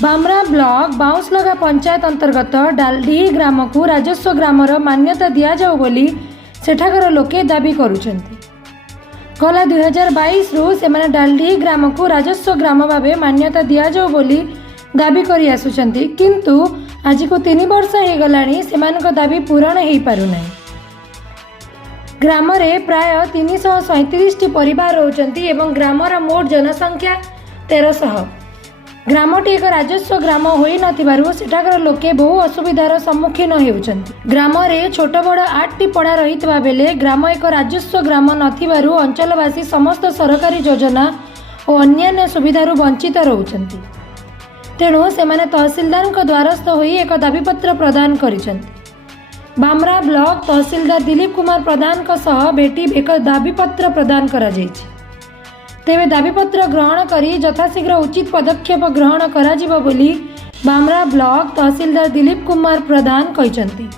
Bamra block बाउंसलगा panchayat अंतर्गत डालडीही ग्राम को राजस्व ग्रामर मान्यता दि जाऊ बोली सेठाकर लोके दाबी करुछंती। गला 2022 रु सेमाने डालडीही ग्राम को राजस्व ग्राम भावे मान्यता दि जाऊ बोली दाबी करि आसुछंती, किंतु आज को 3 वर्ष हो गलानी सेमानक दाबी पूरण हो पारुना। ग्राम रे प्राय 337 परिवार रहउछंती एवं ग्रामर मोट जनसंख्या 1300। ग्रामटी एक राजस्व ग्राम होई नथिबारु सेठाकर लोके बहु असुविधार सम्मुखीन हेउछंती। ग्राम रे छोट बड़ 8टी पड़ा रहितबा बेले ग्राम एक राजस्व ग्राम नथिबारु अंचलवासी समस्त सरकारी योजना और अन्यान्य सुविधारु वंचित रहउछंती। तेणु सेमाने तहसीलदार द्वारस्थ होई एक दाबीपत्र प्रदान करिसेंती। बामरा ब्लॉक तहसीलदार दिलीप कुमार प्रधान सह भेटी एक दाबीपत्र प्रदान करा जायछि। तेबे दाबीपत्र ग्रहण करी यथाशीघ्र उचित पदक्षेप ग्रहण करा जिवो बोली बामरा ब्लॉक तहसीलदार दिलीप कुमार प्रधान कहिसेंती।